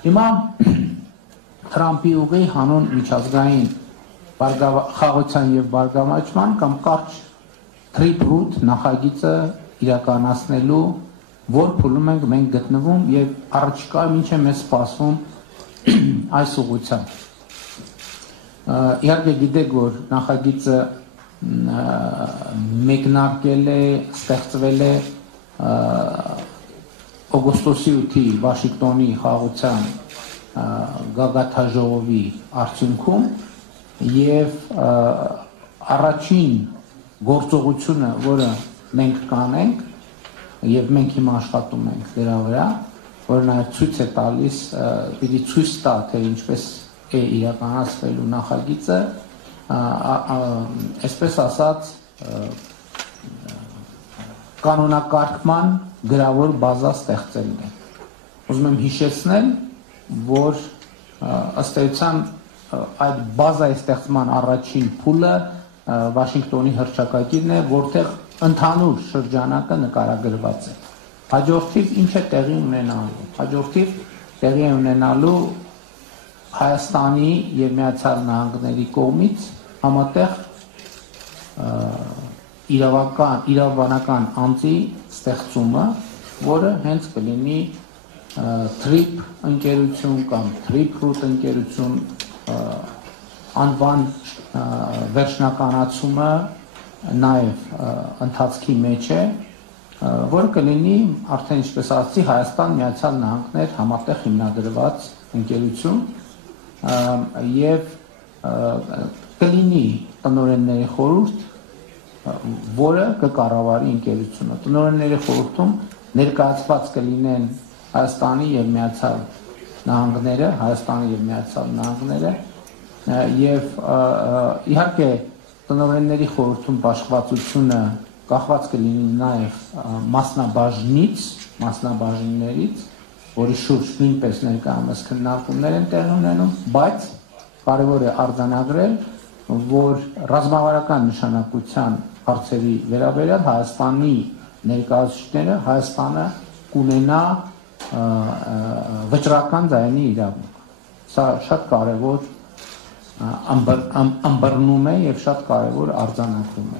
Հիմա Թրամփի ուղի հանուն միջազգային խաղաղության եւ բարգավաճման կամ կարճ Trip-Root նախագիծը իրականացնելու որ փուլում ենք մենք գտնվում եւ առաջիկայում ինչ է մեզ սպասվում այս ուղղությամբ։ Իհարկե գիտեք, որ նախագիծը մեկնարկել է, ստեղծվել է օգոստոսի 8-ի Վաշինգտոնի խաղաղության գագաթաժողովի արդյունքում եւ առաջին գործողությունը, որը մենք կանենք եւ մենք հիմա աշխատում ենք դրա վրա, որը նաեւ ցույց է տալիս, պիտի ցույց տա, թե ինչպես է իրականացվելու նախագիծը, այսպես ասած կանոնակարգման գրավոր բազա ստեղծելն է։ Ուզում եմ հիշեցնել, որ ըստ էության այդ բազայի ստեղծման առաջին փուլը Վաշինգտոնի հռչակագիրն է, որտեղ ընդհանուր շրջանակը նկարագրված է։ Հաջորդիվ ինչ է տեղի ունենալու։ Հաջորդիվ տեղի է ունենալու Հայաստանի եւ Միացյալ Նահանգների կողմից համատեղ իրավաբանական անձի ստեղծումը, որը հենց կլինի Trip ընկերություն կամ Trip-Root ընկերություն անվան վերջնականացումը նաև ընթացքի մեջ է, որը կլինի արդեն ինչպես ասացի Հայաստան Միացյալ Նահանգներ համատեղ հիմնադրված ընկերություն եւ կլինի տնօրենների խորհուրդ, որը կկառավարի ընկերությունը։ Տնօրենների խորհրդում ներկայացված կլինեն Հայաստանի եւ Միացյալ Նահանգները եւ իհարկե տնօրենների խորհրդում բաշխվածությունը կախված կլինի նաեւ մասնաբաժիններից, որի շուրջ նույնպես ներկայումս քննարկումներ են տեղի ունենում, բայց կարևոր է արձանագրել, որ ռազմավարական նշանակության հարցերի վերաբերյալ Հայաստանի ներկայացուցիչները Հայաստանը կունենա վճռական ձայնի իրավունք։ Սա շատ կարևոր ըմբռնում է եւ շատ կարևոր արձանագրում է։